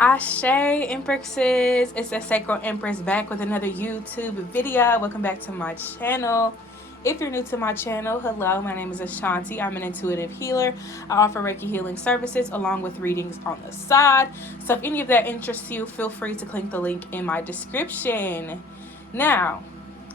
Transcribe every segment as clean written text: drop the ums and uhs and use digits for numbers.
Ashe Empresses, it's the Sacral Empress back with another YouTube video. Welcome back to my channel. If you're new to my channel, hello, my name is Ashanti. I'm an intuitive healer. I offer Reiki healing services along with readings on the side. So if any of that interests you, feel free to click the link in my description. Now,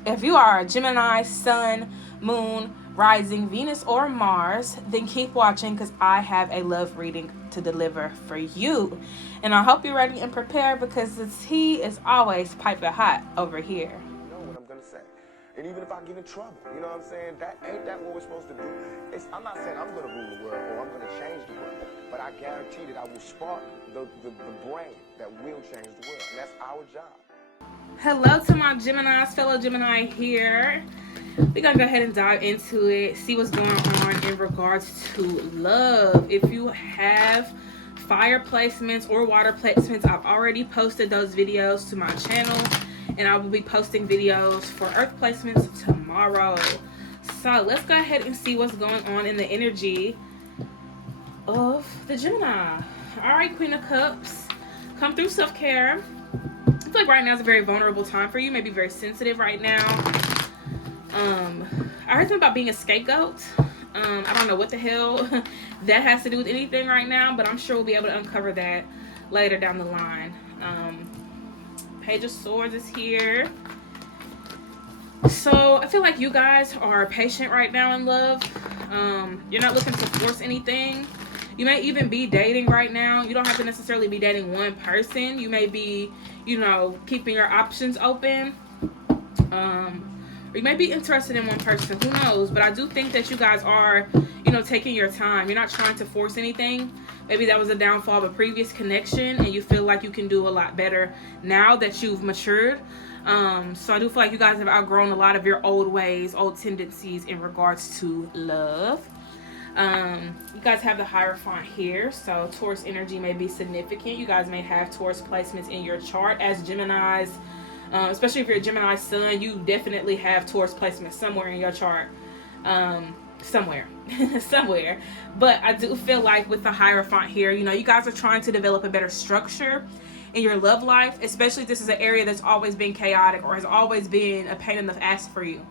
if you are a Gemini, Sun, Moon, Rising, Venus, or Mars, then keep watching because I have a love reading to deliver for you. And I hope you're ready and prepared because the tea is always piping hot over here. You know what I'm gonna say. And even if I get in trouble, you know what I'm saying? That ain't that what we're supposed to do. I'm not saying I'm gonna rule the world or I'm gonna change the world, but I guarantee that I will spark the brain that will change the world. And that's our job. Hello to my Geminis, fellow Gemini here. We're gonna go ahead and dive into it, see what's going on in regards to love. If you have fire placements or water placements, I've already posted those videos to my channel, and I will be posting videos for earth placements tomorrow. So let's go ahead and see what's going on in the energy of the Gemini. All right, Queen of Cups, come through self-care. I feel like right now is a very vulnerable time for you, maybe very sensitive right now. I heard something about being a scapegoat. I don't know what the hell that has to do with anything right now, but I'm sure we'll be able to uncover that later down the line. Page of Swords is here. So I feel like you guys are patient right now in love. You're not looking to force anything. You may even be dating right now. You don't have to necessarily be dating one person. You may be, keeping your options open. Or you may be interested in one person, who knows? But I do think that you guys are, taking your time. You're not trying to force anything. Maybe that was a downfall of a previous connection and you feel like you can do a lot better now that you've matured. So I do feel like you guys have outgrown a lot of your old ways, old tendencies in regards to love. You guys have the Hierophant here, so Taurus energy may be significant. You guys may have Taurus placements in your chart as Geminis. Especially if you're a Gemini sun, you definitely have Taurus placement somewhere in your chart. Somewhere. But I do feel like with the Hierophant here, you guys are trying to develop a better structure in your love life, especially if this is an area that's always been chaotic or has always been a pain in the ass for you.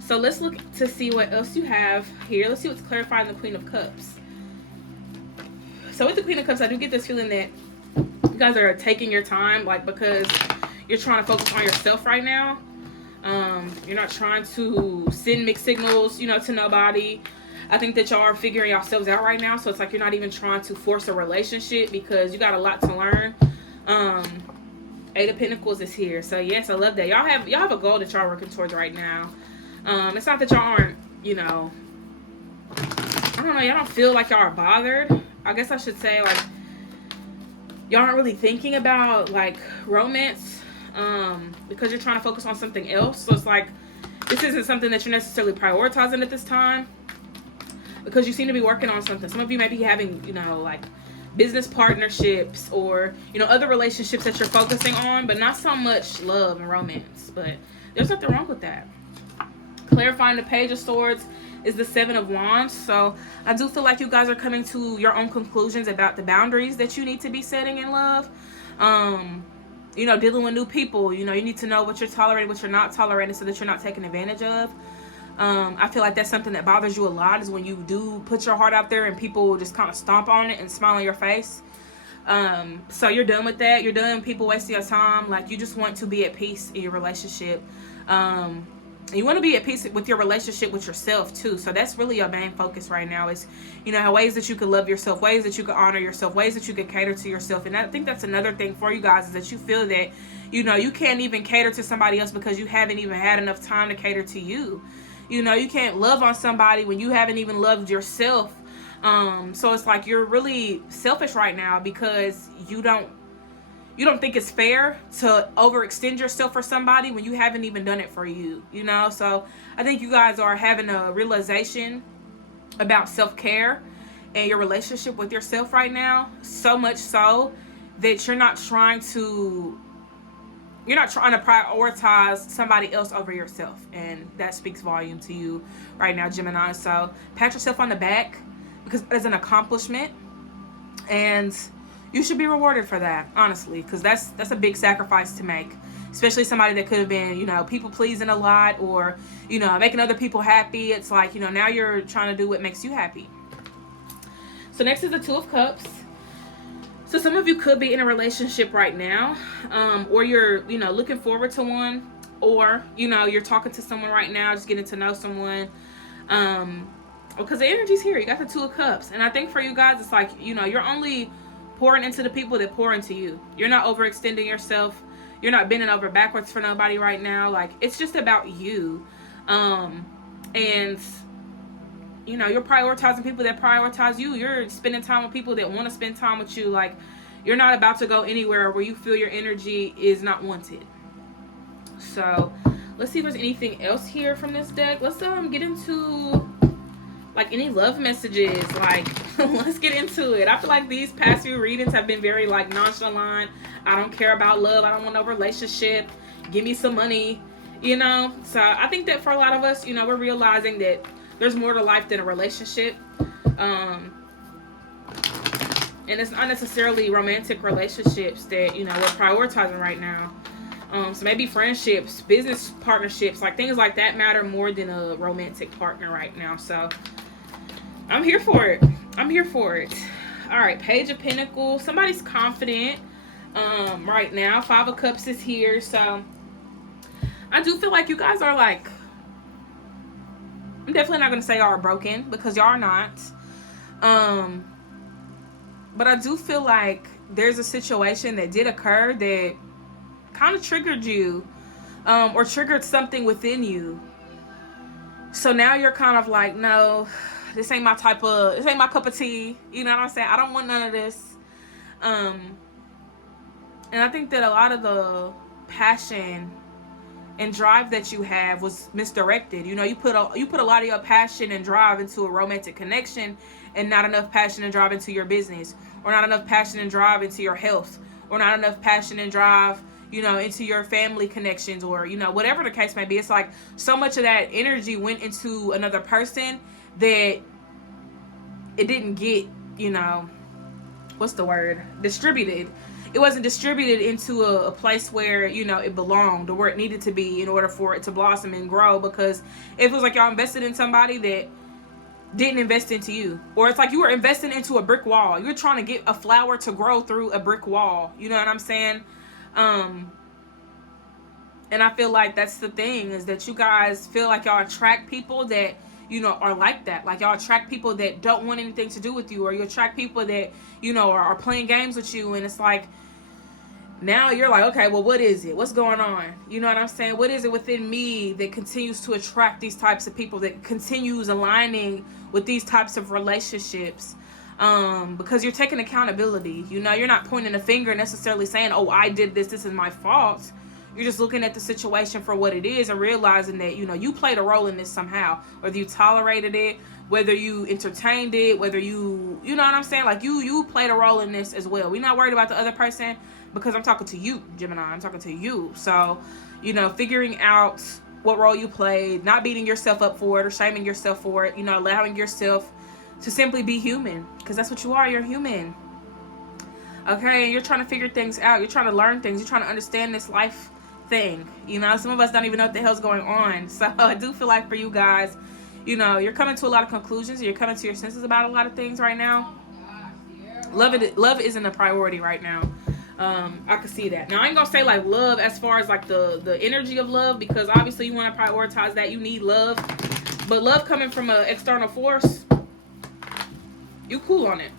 So let's look to see what else you have here. Let's see what's clarifying the Queen of Cups. So with the Queen of Cups, I do get this feeling that you guys are taking your time, because you're trying to focus on yourself right now. You're not trying to send mixed signals, to nobody. I think that y'all are figuring yourselves out right now. So it's like you're not even trying to force a relationship because you got a lot to learn. Eight of Pentacles is here. So yes, I love that. Y'all have a goal that y'all are working towards right now. It's not that y'all aren't, I don't know, y'all don't feel like y'all are bothered. I guess I should say, y'all aren't really thinking about, romance. Because you're trying to focus on something else. So it's like this isn't something that you're necessarily prioritizing at this time because you seem to be working on something. Some of you may be having business partnerships or other relationships that you're focusing on, but not so much love and romance. But there's nothing wrong with that. Clarifying the Page of Swords is the Seven of Wands. So I do feel like you guys are coming to your own conclusions about the boundaries that you need to be setting in love. Dealing with new people, you need to know what you're tolerating, what you're not tolerating so that you're not taken advantage of. I feel like that's something that bothers you a lot is when you do put your heart out there and people just kind of stomp on it and smile on your face. So you're done with that. You're done people wasting your time. You just want to be at peace in your relationship. You want to be at peace with your relationship with yourself too. So that's really your main focus right now is, ways that you could love yourself, ways that you could honor yourself, ways that you could cater to yourself. And I think that's another thing for you guys is that you feel that, you can't even cater to somebody else because you haven't even had enough time to cater to you. You can't love on somebody when you haven't even loved yourself. So it's like you're really selfish right now because you don't think it's fair to overextend yourself for somebody when you haven't even done it for you, So I think you guys are having a realization about self-care and your relationship with yourself right now. So much so that you're not trying to prioritize somebody else over yourself. And that speaks volume to you right now, Gemini. So pat yourself on the back because it's an accomplishment. And you should be rewarded for that, honestly, because that's a big sacrifice to make, especially somebody that could have been, people pleasing a lot, or making other people happy. It's like, now you're trying to do what makes you happy. So next is the Two of Cups. So some of you could be in a relationship right now, or you're looking forward to one, or you're talking to someone right now, just getting to know someone, because the energy's here. You got the Two of Cups, and I think for you guys, it's like, you're only pouring into the people that pour into you. You're not overextending yourself. You're not bending over backwards for nobody right now. Like, it's just about you. And you're prioritizing people that prioritize you. You're spending time with people that want to spend time with you. Like, you're not about to go anywhere where you feel your energy is not wanted. So let's see if there's anything else here from this deck. Let's get into like any love messages. Like, let's get into it. I feel like these past few readings have been very like nonchalant. I don't care about love. I don't want no relationship. Give me some money, So I think that for a lot of us, we're realizing that there's more to life than a relationship. And it's not necessarily romantic relationships that, we're prioritizing right now. So maybe friendships, business partnerships, like things like that matter more than a romantic partner right now. So I'm here for it. All right, Page of Pentacles. Somebody's confident right now. Five of Cups is here. So I do feel like you guys are like, I'm definitely not going to say y'all are broken, because y'all are not. But I do feel like there's a situation that did occur that kind of triggered you, or triggered something within you. So now you're kind of like, no, this ain't my cup of tea. You know what I'm saying? I don't want none of this. And I think that a lot of the passion and drive that you have was misdirected. You put a lot of your passion and drive into a romantic connection, and not enough passion and drive into your business, or not enough passion and drive into your health, or not enough passion and drive, into your family connections, or, whatever the case may be. It's like so much of that energy went into another person that it didn't get, what's the word? Distributed. It wasn't distributed into a place where, it belonged, or where it needed to be in order for it to blossom and grow. Because it was like y'all invested in somebody that didn't invest into you. Or it's like you were investing into a brick wall. You're trying to get a flower to grow through a brick wall. You know what I'm saying? And I feel like that's the thing, is that you guys feel like y'all attract people that, are like that. Like, y'all attract people that don't want anything to do with you, or you attract people that, are playing games with you. And it's like, now you're like, okay, well, what is it? What's going on? You know what I'm saying? What is it within me that continues to attract these types of people, that continues aligning with these types of relationships? Because you're taking accountability. You're not pointing a finger necessarily saying, oh, I did this is my fault. You're just looking at the situation for what it is, and realizing that, you played a role in this somehow, whether you tolerated it, whether you entertained it, whether you know what I'm saying? Like, you played a role in this as well. We're not worried about the other person, because I'm talking to you, Gemini. I'm talking to you. So, figuring out what role you played, not beating yourself up for it or shaming yourself for it, allowing yourself to simply be human, because that's what you are. You're human. Okay, and you're trying to figure things out. You're trying to learn things. You're trying to understand this life thing. Some of us don't even know what the hell's going on. So I do feel like for you guys, you're coming to a lot of conclusions. You're coming to your senses about a lot of things right now. Love isn't a priority right now. I can see that. Now, I ain't gonna say like love as far as like the energy of love, because obviously you want to prioritize that. You need love, but love coming from an external force, you cool on it.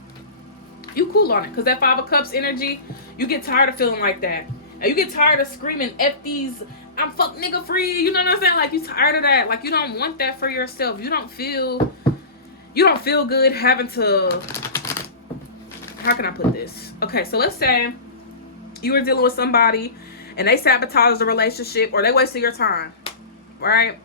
Because that Five of Cups energy, you get tired of feeling like that. And you get tired of screaming, F these, I'm fuck nigga free. You know what I'm saying? Like, you tired of that. Like, you don't want that for yourself. You don't feel good having to, how can I put this? Okay, so let's say you were dealing with somebody and they sabotaged the relationship, or they wasted your time, right?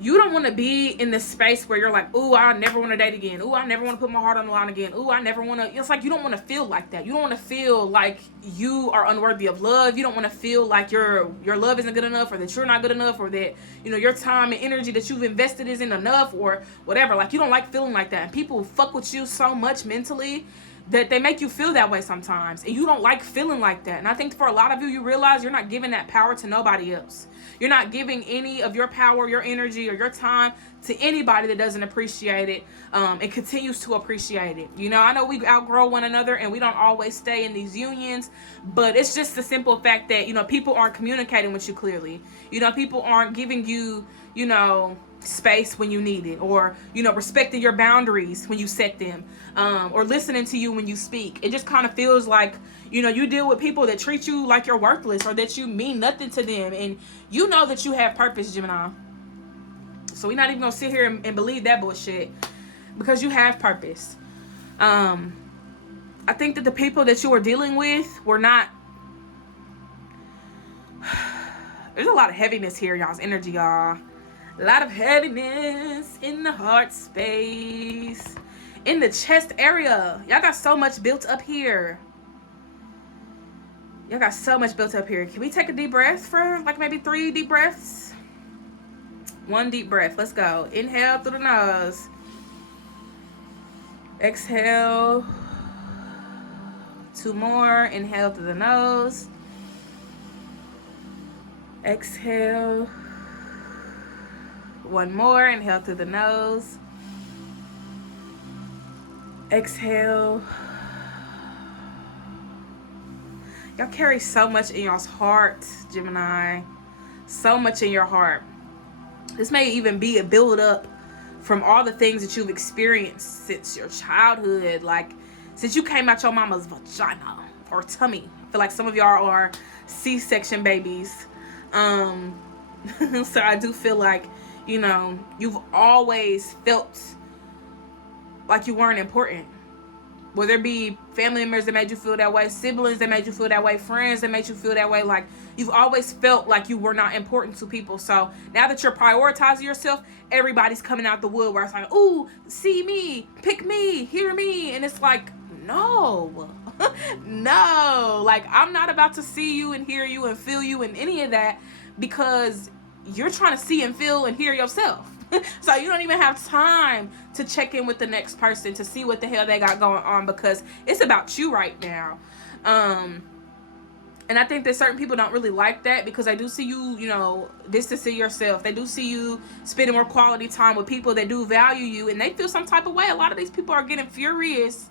You don't want to be in this space where you're like, ooh, I never want to date again. Ooh, I never want to put my heart on the line again. Ooh, I never want to. It's like you don't want to feel like that. You don't want to feel like you are unworthy of love. You don't want to feel like your love isn't good enough, or that you're not good enough, or that, your time and energy that you've invested isn't enough, or whatever. Like, you don't like feeling like that. And people fuck with you so much mentally that they make you feel that way sometimes, and you don't like feeling like that. And I think for a lot of you, you realize you're not giving that power to nobody else. You're not giving any of your power, your energy, or your time to anybody that doesn't appreciate it, and continues to appreciate it. You know, I know we outgrow one another and we don't always stay in these unions, but it's just the simple fact that, you know, people aren't communicating with you clearly. You know, people aren't giving you, you know, space when you need it, or, you know, respecting your boundaries when you set them, or listening to you when you speak. It just kind of feels like, you know, you deal with people that treat you like you're worthless, or that you mean nothing to them, and you know that you have purpose, Gemini. So we're not even gonna sit here and believe that bullshit, because you have purpose. I think that the people that you were dealing with were not. There's a lot of heaviness here, y'all's energy, y'all. A lot of heaviness in the heart space, in the chest area. Y'all got so much built up here. Y'all got so much built up here. Can we take a deep breath for like maybe 3 deep breaths? 1 deep breath. Let's go. Inhale through the nose. Exhale. 2 more. Inhale through the nose. Exhale. 1 more. Inhale through the nose. Exhale. Y'all carry so much in y'all's heart, Gemini. So much in your heart. This may even be a build up from all the things that you've experienced since your childhood. Like, since you came out your mama's vagina or tummy. I feel like some of y'all are C-section babies. So I do feel like, you know, you've always felt like you weren't important. Whether it be family members that made you feel that way, siblings that made you feel that way, friends that made you feel that way, like you've always felt like you were not important to people. So now that you're prioritizing yourself, everybody's coming out the wood where it's like, ooh, see me, pick me, hear me. And it's like, no, no, like I'm not about to see you and hear you and feel you and any of that, because you're trying to see and feel and hear yourself. So you don't even have time to check in with the next person to see what the hell they got going on, because it's about you right now. And I think that certain people don't really like that, because they do see you, you know, distancing yourself. They do see you spending more quality time with people that do value you, and they feel some type of way. A lot of these people are getting furious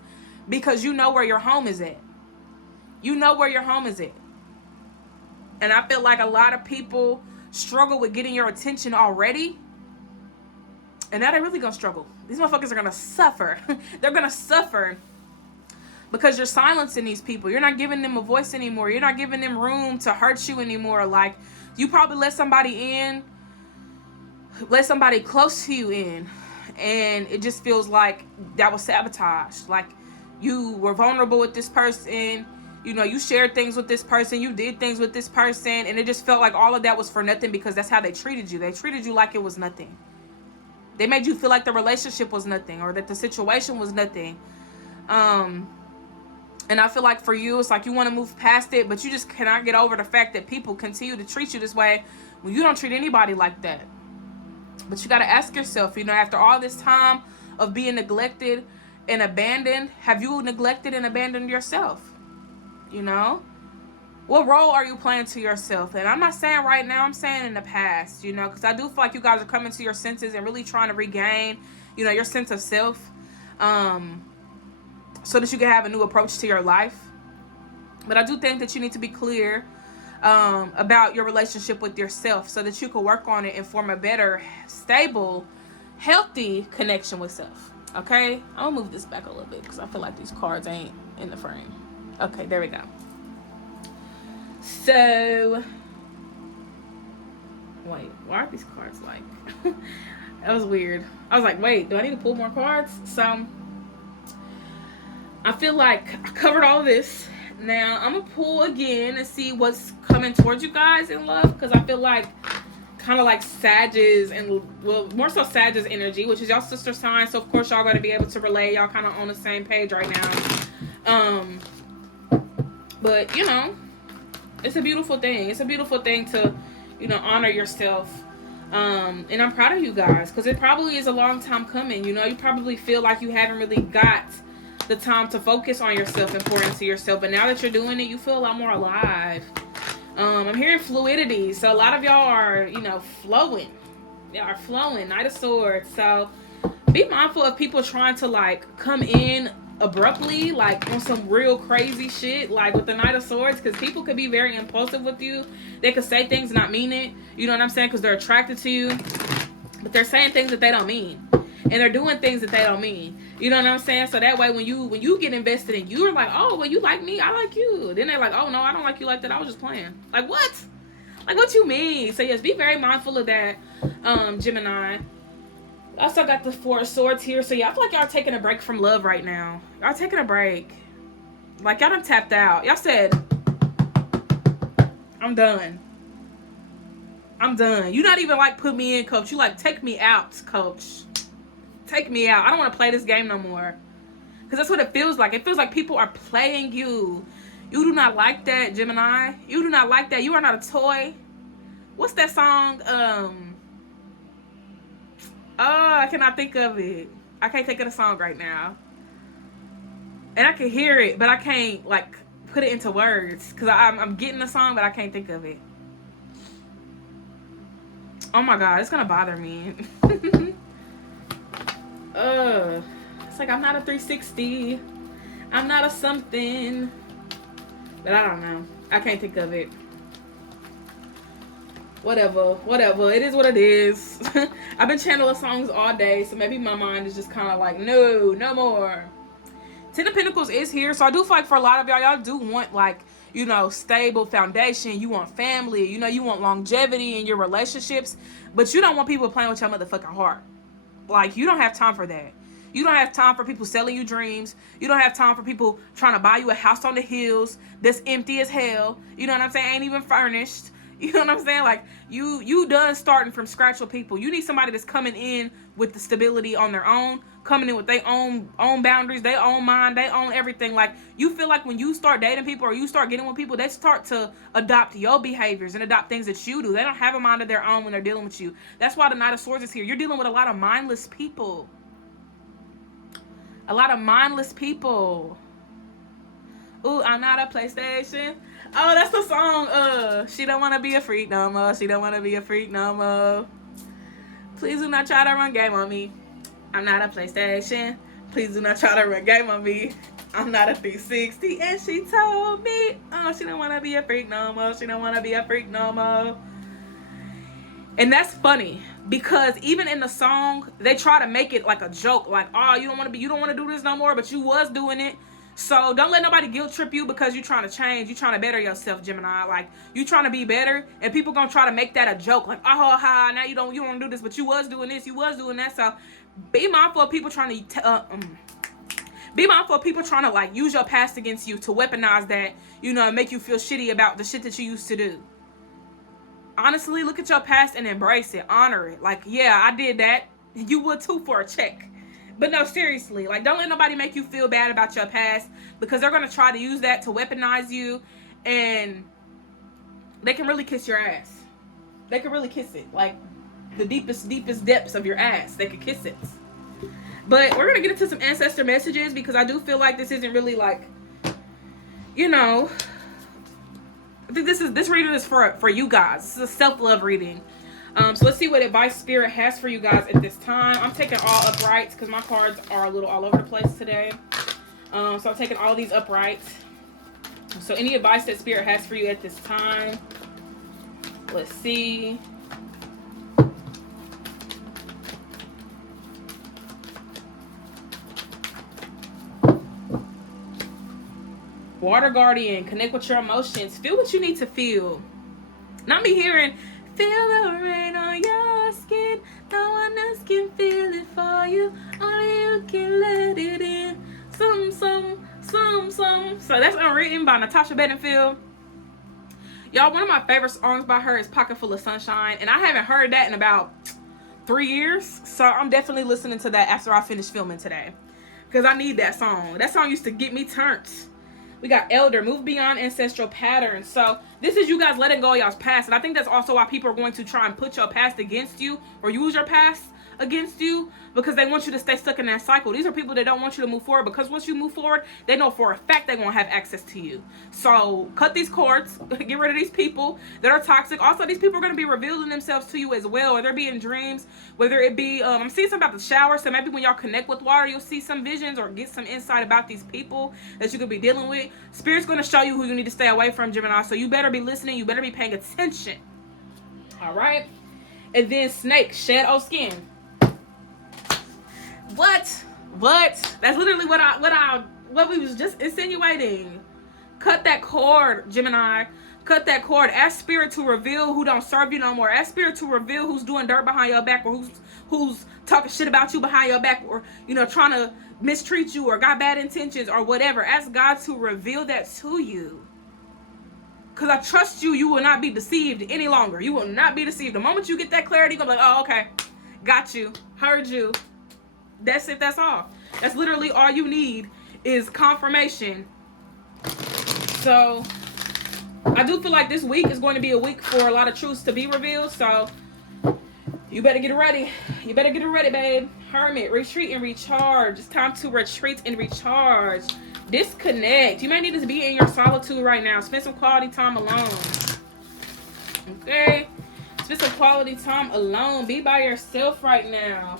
because you know where your home is at. You know where your home is at. And I feel like a lot of people struggle with getting your attention already. And now they're really gonna struggle. These motherfuckers are gonna suffer. They're gonna suffer because you're silencing these people. You're not giving them a voice anymore. You're not giving them room to hurt you anymore. Like, you probably let somebody in, let somebody close to you in, and it just feels like that was sabotage. Like, you were vulnerable with this person. You know, you shared things with this person. You did things with this person. And it just felt like all of that was for nothing, because that's how they treated you. They treated you like it was nothing. They made you feel like the relationship was nothing, or that the situation was nothing. And I feel like for you, it's like you want to move past it, but you just cannot get over the fact that people continue to treat you this way when you don't treat anybody like that. But you got to ask yourself, you know, after all this time of being neglected and abandoned, have you neglected and abandoned yourself? You know? What role are you playing to yourself? And I'm not saying right now, I'm saying in the past, you know, because I do feel like you guys are coming to your senses and really trying to regain, you know, your sense of self, so that you can have a new approach to your life. But I do think that you need to be clear about your relationship with yourself, so that you can work on it and form a better, stable, healthy connection with self. Okay? I'll move this back a little bit because I feel like these cards ain't in the frame. Okay, there we go. So, wait, why are these cards like... That was weird. I was like, wait, do I need to pull more cards? So, I feel like I covered all of this. Now, I'm going to pull again and see what's coming towards you guys in love. Because I feel like, kind of like Sagittarius, and, well, more so Sagittarius energy, which is y'all sister sign. So, of course, y'all going to be able to relate. Y'all kind of on the same page right now. But, you know... It's a beautiful thing. It's a beautiful thing to, you know, honor yourself. And I'm proud of you guys, because it probably is a long time coming. You know, you probably feel like you haven't really got the time to focus on yourself and pour into yourself. But now that you're doing it, you feel a lot more alive. I'm hearing fluidity. So a lot of y'all are, flowing. Y'all are flowing. Knight of Swords. So be mindful of people trying to like come in abruptly, like on some real crazy shit, like with the Knight of Swords, because people could be very impulsive with you. They could say things and not mean it. You know what I'm saying? Because they're attracted to you, but they're saying things that they don't mean, and they're doing things that they don't mean. You know what I'm saying? So that way, when you get invested in, you're like, oh, well, you like me, I like you. Then they're like, oh no, I don't like you like that. I was just playing. Like what? Like what you mean? So yes, be very mindful of that, Gemini. I also got the Four of Swords here. So yeah, I feel like y'all taking a break from love right now. Y'all taking a break. Like y'all done tapped out. Y'all said, I'm done. I'm done. You not even like put me in, coach. You like take me out, coach. Take me out. I don't want to play this game no more. Because that's what it feels like. It feels like people are playing you. You do not like that, Gemini. You do not like that. You are not a toy. What's that song? I cannot think of it. I can't think of the song right now. And I can hear it, but I can't like put it into words. Because I'm getting the song, but I can't think of it. Oh my God, it's going to bother me. It's like I'm not a 360. I'm not a something. But I don't know. I can't think of it. Whatever. It is what it is. I've been channeling songs all day, so maybe my mind is just kind of like, no more. Ten of Pentacles is here, so I do feel like for a lot of y'all do want like, stable foundation. You want family. You want longevity in your relationships, but you don't want people playing with your motherfucking heart. Like, you don't have time for that. You don't have time for people selling you dreams. You don't have time for people trying to buy you a house on the hills that's empty as hell. You know what I'm saying? Ain't even furnished. You know what I'm saying? Like, you done starting from scratch with people. You need somebody that's coming in with the stability on their own, coming in with their own boundaries, their own mind, their own everything. Like, you feel like when you start dating people or you start getting with people, they start to adopt your behaviors and adopt things that you do. They don't have a mind of their own when they're dealing with you. That's why the Knight of Swords is here. You're dealing with a lot of mindless people. A lot of mindless people. Ooh, I'm not a PlayStation. Oh, that's the song. She don't want to be a freak no more. She don't want to be a freak no more. Please do not try to run game on me. I'm not a PlayStation. Please do not try to run game on me. I'm not a 360. And she told me, oh, she don't want to be a freak no more. She don't want to be a freak no more. And that's funny because even in the song, they try to make it like a joke. Like, oh, you don't want to do this no more, but you was doing it. So don't let nobody guilt trip you because you're trying to change. You're trying to better yourself, Gemini. Like, you trying to be better, and people gonna try to make that a joke. Like, oh, ha, now you don't do this, but you was doing this, you was doing that. So be mindful of people trying to be mindful of people trying to like use your past against you to weaponize that, and make you feel shitty about the shit that you used to do. Honestly, look at your past and embrace it, honor it. Like, yeah, I did that. You would too for a check. But no, seriously, like, don't let nobody make you feel bad about your past because they're going to try to use that to weaponize you, and they can really kiss your ass. They can really kiss it. Like, the deepest depths of your ass. They could kiss it. But we're going to get into some ancestor messages because I do feel like this isn't really like, I think this reading is for you guys. This is a self-love reading. So let's see what advice Spirit has for you guys at this time. I'm taking all uprights because my cards are a little all over the place today. So I'm taking all these uprights. So any advice that Spirit has for you at this time. Let's see. Water Guardian, connect with your emotions. Feel what you need to feel. Not me hearing, feel the rain on your skin. No one else can feel it for you. Only you can let it in. Some. So that's Unwritten by Natasha Bedingfield. Y'all, one of my favorite songs by her is Pocket Full of Sunshine. And I haven't heard that in about 3 years. So I'm definitely listening to that after I finish filming today. Because I need that song. That song used to get me turned. We got Elder, move beyond ancestral patterns. So this is you guys letting go of y'all's past. And I think that's also why people are going to try and put your past against you or use your past against you because they want you to stay stuck in that cycle. These are people that don't want you to move forward, because once you move forward, they know for a fact they're going to have access to you. So cut these cords, get rid of these people that are toxic. Also, these people are going to be revealing themselves to you as well, whether it be in dreams, whether it be, I'm seeing something about the shower. So maybe when y'all connect with water, you'll see some visions or get some insight about these people that you could be dealing with. Spirit's going to show you who you need to stay away from, Gemini. So you better be listening. You better be paying attention. All right. And then snake, shed old skin. What? That's literally what we was just insinuating. Cut that cord, Gemini. Cut that cord. Ask Spirit to reveal who don't serve you no more. Ask Spirit to reveal who's doing dirt behind your back, or who's talking shit about you behind your back, or trying to mistreat you, or got bad intentions, or whatever. Ask God to reveal that to you. Because I trust you, you will not be deceived any longer. You will not be deceived. The moment you get that clarity, you're going to be like, oh, okay. Got you. Heard you. That's it. That's all. That's literally all you need is confirmation. So I do feel like this week is going to be a week for a lot of truths to be revealed. So you better get ready. You better get ready, babe. Hermit, retreat and recharge. It's time to retreat and recharge. Disconnect. You may need to be in your solitude right now. Spend some quality time alone. Okay? Spend some quality time alone. Be by yourself right now.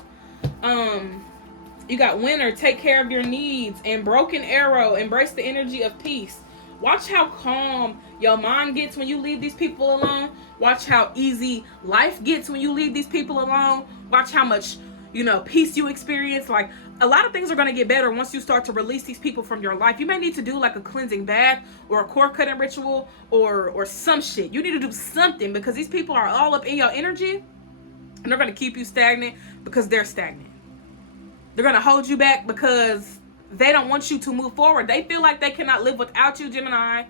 You got winner, take care of your needs, and broken arrow, embrace the energy of peace. Watch how calm your mind gets when you leave these people alone. Watch how easy life gets when you leave these people alone. Watch how much, peace you experience. Like, a lot of things are going to get better once you start to release these people from your life. You may need to do like a cleansing bath or a cord cutting ritual or some shit. You need to do something, because these people are all up in your energy, and they're going to keep you stagnant because they're stagnant. They're going to hold you back because they don't want you to move forward. They feel like they cannot live without you, Gemini.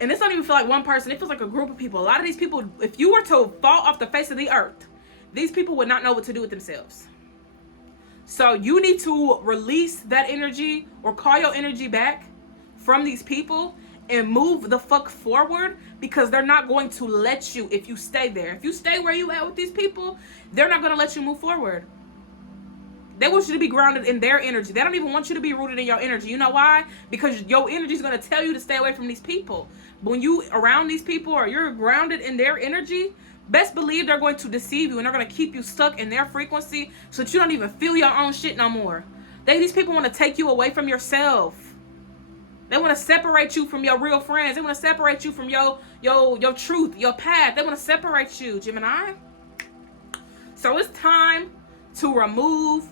And this don't even feel like one person. It feels like a group of people. A lot of these people, if you were to fall off the face of the earth, these people would not know what to do with themselves. So you need to release that energy, or call your energy back from these people and move the fuck forward, because they're not going to let you if you stay there. If you stay where you at with these people, they're not going to let you move forward. They want you to be grounded in their energy. They don't even want you to be rooted in your energy. You know why? Because your energy is going to tell you to stay away from these people. But when you around these people, or you're grounded in their energy, best believe they're going to deceive you, and they're going to keep you stuck in their frequency so that you don't even feel your own shit no more. These people want to take you away from yourself. They want to separate you from your real friends. They want to separate you from your truth, your path. They want to separate you, Gemini. So it's time to remove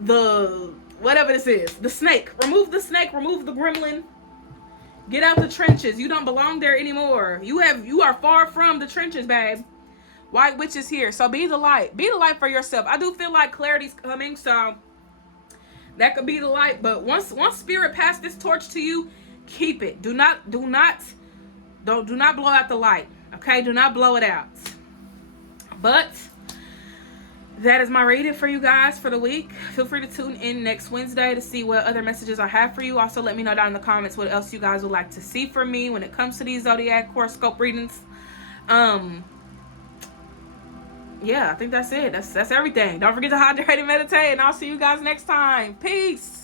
the whatever this is, the snake. Remove the snake, remove the gremlin. Get out the trenches. You don't belong there anymore. You are far from the trenches, babe. White witch is here. So be the light. Be the light for yourself. I do feel like clarity's coming, so that could be the light. But once spirit passed this torch to you, keep it. Do not blow out the light. Okay? Do not blow it out. But that is my reading for you guys for the week. Feel free to tune in next Wednesday to see what other messages I have for you. Also, let me know down in the comments what else you guys would like to see from me when it comes to these zodiac horoscope readings. Yeah, I think that's it. That's everything. Don't forget to hydrate and meditate, and I'll see you guys next time. Peace.